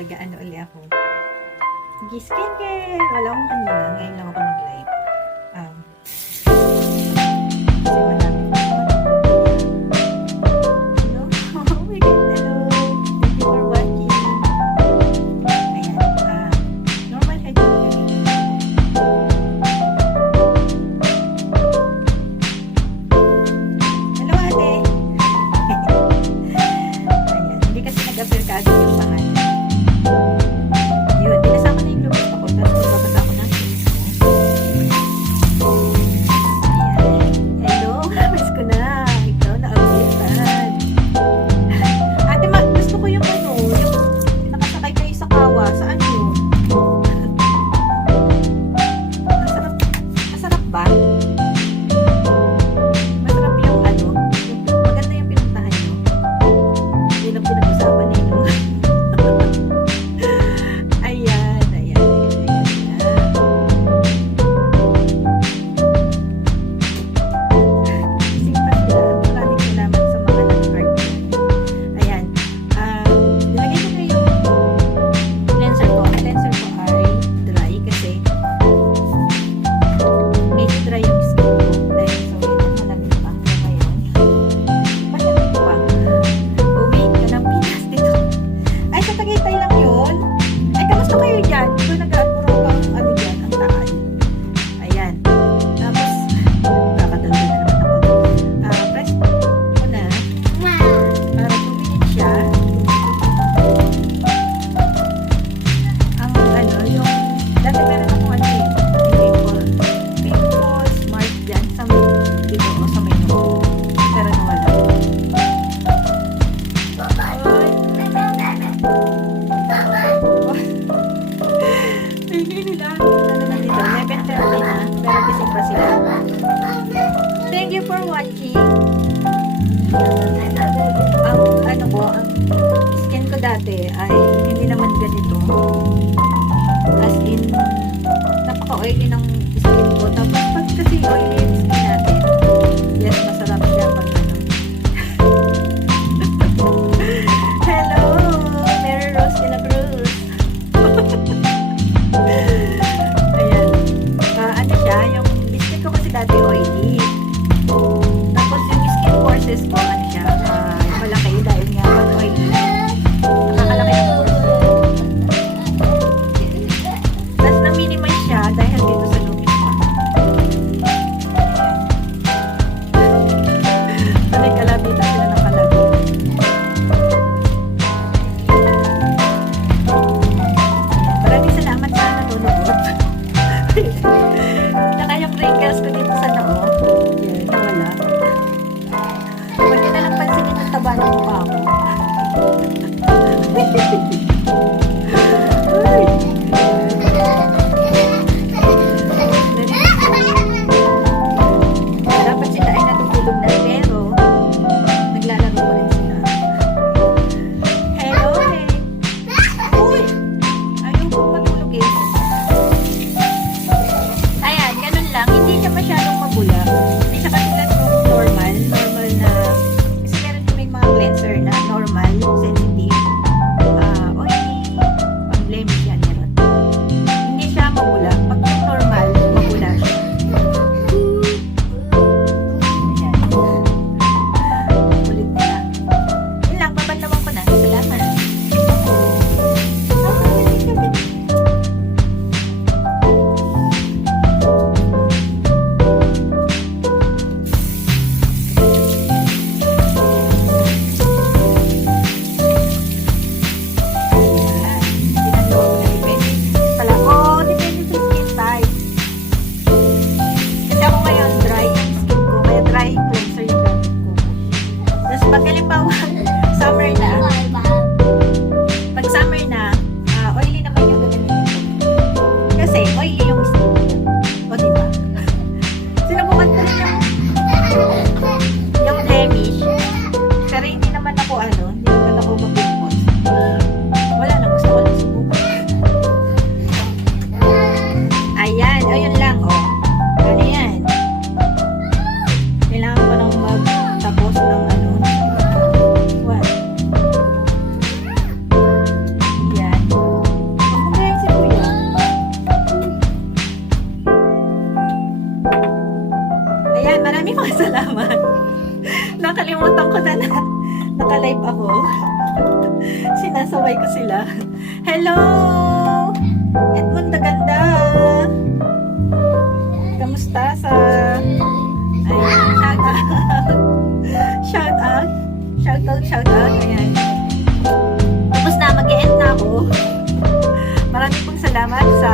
Nag-ano uli ako. Skincare. Wala akong kanina. Ngayon lang ako nag-live. Kasi marami. Hello? Oh my God, hello. Thank you for watching. Ayan. Normal hygiene kami. Hello, ate. Ayan. Hindi kasi nag-appear ka agad yung pangalan. Yun, binasa ko na yung lubos ako. Tapos magbabasa ako ng face ko. Ayan. Hello, miss ko na. Ikaw na-updatean. Ate, gusto ko yung ano, yung nakasakay kayo sa kawa. Saan yun? Masarap. Masarap ba? Masarap yung ano. Maganda yung pinuntahan nyo. Yun ang pinag-usapan ninyo. Ayan, ayan, ayan, ayan. Gising pa sila. Maraming salamat sa mga nag-birthday. Ayan. Nilagay ko na yung cleanser ko. Ang cleanser ko ay dry kasi medyo dry yung skin ko. Dahil so, malamig pa ako ngayon. Malamig pa. Uwi ka ng Pinas dito. Ay, sa Tagaytay lang yun. Ay, kamusta kayo dyan? Ito nag-aapuro kang ano dyan, ang taan. Ayan. Tapos, kakadala na naman ako. Press ko na. Para 2 minutes siya. Ang ano, yung dati meron akong ano yun, pimples, mark dyan sa may dito o sa may noo. Pero nawala. Hindi nila. Ano na dito? 11:30 na. Pero gising pa sila. Thank you for watching. Ang ano ko, ang skin ko dati ay hindi naman ganito. As in, napaka-oily ng skin ko. Tapos pag kasi oily yung skin natin, yes, masarap siya pag ano. Hello! Mary Rose de la Cruz. Ayan. Ano siya, yung skin ko kasi dati oily. Tapos yung skin pores ko, ano siya, malaki dahil nga pag oily. Nakakalaki ng pores. Tapos na-minimize siya dahil dito sa lubis ko. Naka-live ako. Sinasaway ko sila. Hello! Edmond na ganda! Kamusta sa... Ay, shout out! Shout out! Shout out! Ayan. Tapos na, mag-e-end na ako. Maraming pong salamat sa